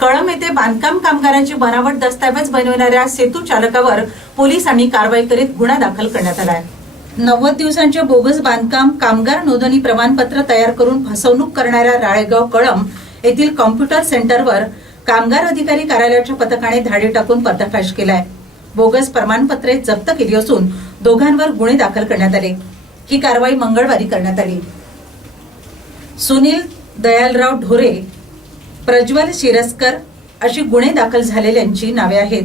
कळम येथे बांधकाम कामगारांची बनावट दस्तावेज बनविणाऱ्या सेतू चालकावर पोलिसांनी कारवाई करीत गुन्हा दाखल करण्यात आला आहे नव्वद दिवसांचे बोगस बांधकाम कामगार नोंदणी प्रमाणपत्र तयार करून फसवणूक करणाऱ्या राळेगाव कळम येथील कॉम्प्युटर सेंटरवर कामगार अधिकारी कार्यालयाच्या पथकाने धाडी टाकून पर्दाफाश केलाय. बोगस प्रमाणपत्रे जप्त केली असून दोघांवर गुन्हे दाखल करण्यात आले. ही कारवाई मंगळवारी करण्यात आली. सुनील दयालराव ढोरे प्रज्वल शिरस्कर अशी गुन्हे दाखल झालेल्यांची नावे आहेत.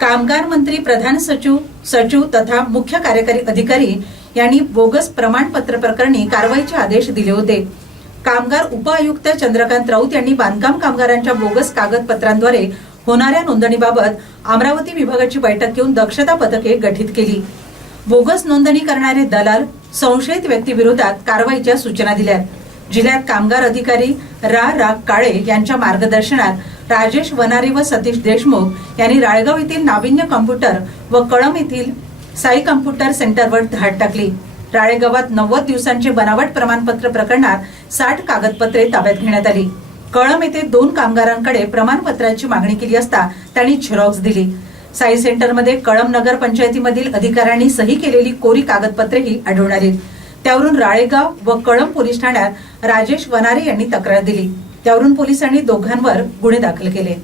कामगार मंत्री प्रधान सचिव सचिव तथा मुख्य कार्यकारी अधिकारी यांनी बोगस प्रमाणपत्र प्रकरणी कारवाईचे आदेश दिले होते. कामगार उपआयुक्त चंद्रकांत राऊत यांनी बांधकाम कामगारांच्या बोगस कागदपत्रांद्वारे होणाऱ्या नोंदणीबाबत अमरावती विभागाची बैठक घेऊन दक्षता पथके गठीत केली. बोगस नोंदणी करणारे दलाल संशयित व्यक्तीविरोधात कारवाईच्या सूचना दिल्या जिल्ह्यात कामगार अधिकारी रा. रा काळे यांच्या मार्गदर्शनात राजेश वनारे व सतीश देशमुख यांनी राळगाव येथील नाविन्य कॉम्प्युटर व कळम येथील साई कॉम्प्युटर सेंटरवर धाड टाकली. राळेगावात नव्वद दिवसांचे बनावट प्रमाणपत्र प्रकरणात साठ कागदपत्रे ताब्यात घेण्यात आली. कळम येथे दोन कामगारांकडे प्रमाणपत्राची मागणी केली असता त्यांनी झेरॉक्स दिली. साई सेंटरमध्ये कळम नगर पंचायतीमधील अधिकाऱ्यांनी सही केलेली कोरी कागदपत्रेही आढळून आली. त्यावरून राळेगाव व कळंब पोलीस ठाण्यात राजेश वनारे यांनी तक्रार दिली. त्यावरून पोलिसांनी दोघांवर गुन्हे दाखल केले.